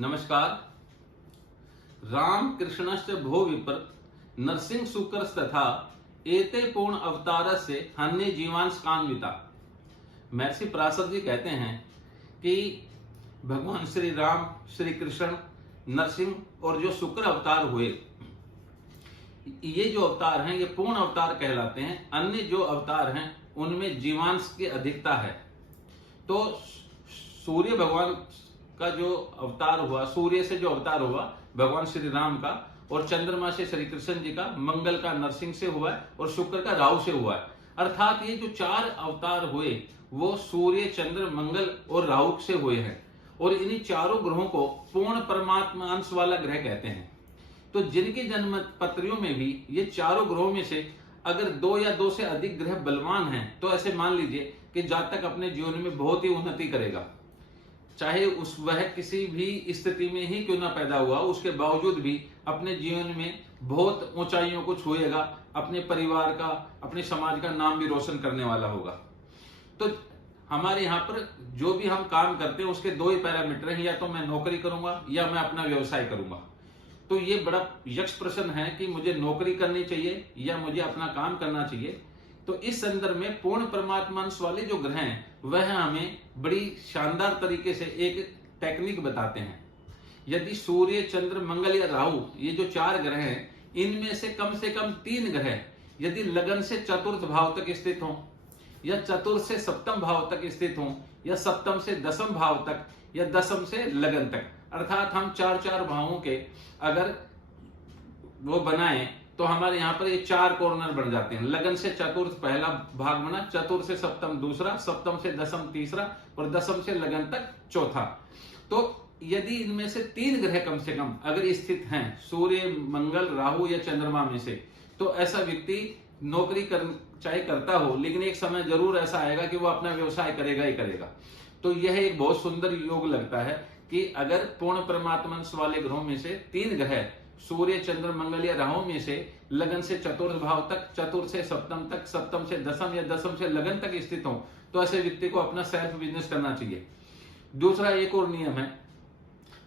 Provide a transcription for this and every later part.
नमस्कार। राम कृष्णश्च भो विप्र नरसिंह शुक्रस्तथा एते पूर्ण अवतारस्य हन्य जीवांश कान्विता। महर्षि पराशर जी कहते हैं कि भगवान श्री राम, श्री कृष्ण, नरसिंह और जो शुक्र अवतार हुए, ये जो अवतार हैं ये पूर्ण अवतार कहलाते हैं। अन्य जो अवतार हैं उनमें जीवांश की अधिकता है। तो सूर्य भगवान का जो अवतार हुआ, सूर्य से जो अवतार हुआ भगवान श्री राम का, और चंद्रमा से श्री कृष्ण जी का, मंगल का नरसिंह से हुआ है और शुक्र का राहु से हुआ है। अर्थात ये जो चार अवतार हुए वो सूर्य, चंद्र, मंगल और राहु से हुए हैं। और इन्हीं चारों ग्रहों को पूर्ण परमात्मा अंश वाला ग्रह कहते हैं। तो जिनकी जन्म पत्रियों में भी ये चारों ग्रहों में से अगर दो या दो से अधिक ग्रह बलवान हैं तो ऐसे मान लीजिए कि जातक अपने जीवन में बहुत ही उन्नति करेगा। चाहे वह किसी भी स्थिति में ही क्यों ना पैदा हुआ, उसके बावजूद भी अपने जीवन में बहुत ऊंचाइयों को छुएगा, अपने परिवार का, अपने समाज का नाम भी रोशन करने वाला होगा। तो हमारे यहाँ पर जो भी हम काम करते हैं उसके दो ही पैरामीटर हैं, या तो मैं नौकरी करूंगा या मैं अपना व्यवसाय करूंगा। तो ये बड़ा यक्ष प्रश्न है कि मुझे नौकरी करनी चाहिए या मुझे अपना काम करना चाहिए। तो इस संदर्भ में पूर्ण परमात्मा अंश वाले जो ग्रह हैं वह हमें बड़ी शानदार तरीके से एक टेक्निक बताते हैं। यदि सूर्य, चंद्र, मंगल या राहु, ये जो चार ग्रह हैं, इनमें से कम 3 ग्रह यदि लगन से चतुर्थ भाव तक स्थित हों, या चतुर्थ से सप्तम भाव तक स्थित हों, या सप्तम से दसम भाव तक, या दसम से लगन तक, अर्थात हम 4 भावों के अगर वो बनाएं तो हमारे यहाँ पर ये 4 कॉर्नर बन जाते हैं। लगन से चतुर्थ पहला भाग बना, चतुर्थ से सप्तम दूसरा, सप्तम से दसम तीसरा और दसम से लगन तक चौथा। तो यदि इनमें से 3 ग्रह कम से कम अगर स्थित हैं, सूर्य, मंगल, राहु या चंद्रमा में से, तो ऐसा व्यक्ति नौकरी चाहे करता हो, लेकिन एक समय जरूर ऐसा आएगा कि वो अपना व्यवसाय करेगा ही करेगा। तो यह एक बहुत सुंदर योग लगता है कि अगर पूर्ण परमात्मा अंश वाले ग्रहों में से 3 ग्रह सूर्य, चंद्र, मंगल या राहु में से लगन से चतुर्थ भाव तक, चतुर्थ से सप्तम तक, सप्तम से दसम या दसम से लगन तक स्थित हो, तो ऐसे व्यक्ति को अपना सेल्फ बिजनेस करना चाहिए। दूसरा एक और नियम है,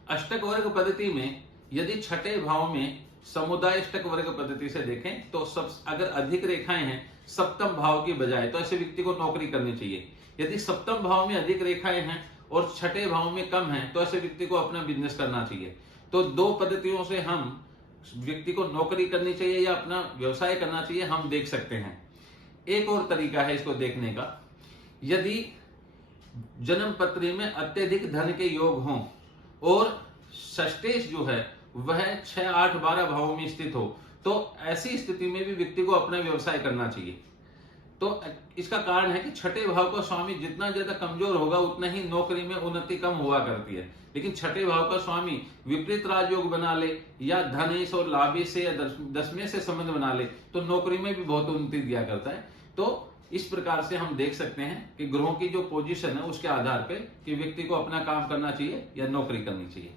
अष्टक वर्ग पद्धति में यदि छठे भाव में समुदाय अष्टक वर्ग पद्धति से देखें तो अगर अधिक रेखाएं हैं सप्तम भाव की बजाय, तो ऐसे व्यक्ति को नौकरी करनी चाहिए। यदि सप्तम भाव में अधिक रेखाएं हैं और छठे भाव में कम है तो ऐसे व्यक्ति को अपना बिजनेस करना चाहिए। तो 2 पद्धतियों से हम व्यक्ति को नौकरी करनी चाहिए या अपना व्यवसाय करना चाहिए हम देख सकते हैं। एक और तरीका है इसको देखने का, यदि जन्म पत्री में अत्यधिक धन के योग हों और षष्ठेश जो है वह 6, 8, 12 भावों में स्थित हो, तो ऐसी स्थिति में भी व्यक्ति को अपना व्यवसाय करना चाहिए। तो इसका कारण है कि छठे भाव का स्वामी जितना ज्यादा कमजोर होगा उतना ही नौकरी में उन्नति कम हुआ करती है। लेकिन छठे भाव का स्वामी विपरीत राजयोग बना ले या धनेश और लाभेश से या दसवें से संबंध बना ले तो नौकरी में भी बहुत उन्नति दिया करता है। तो इस प्रकार से हम देख सकते हैं कि ग्रहों की जो पोजीशन है उसके आधार पर कि व्यक्ति को अपना काम करना चाहिए या नौकरी करनी चाहिए।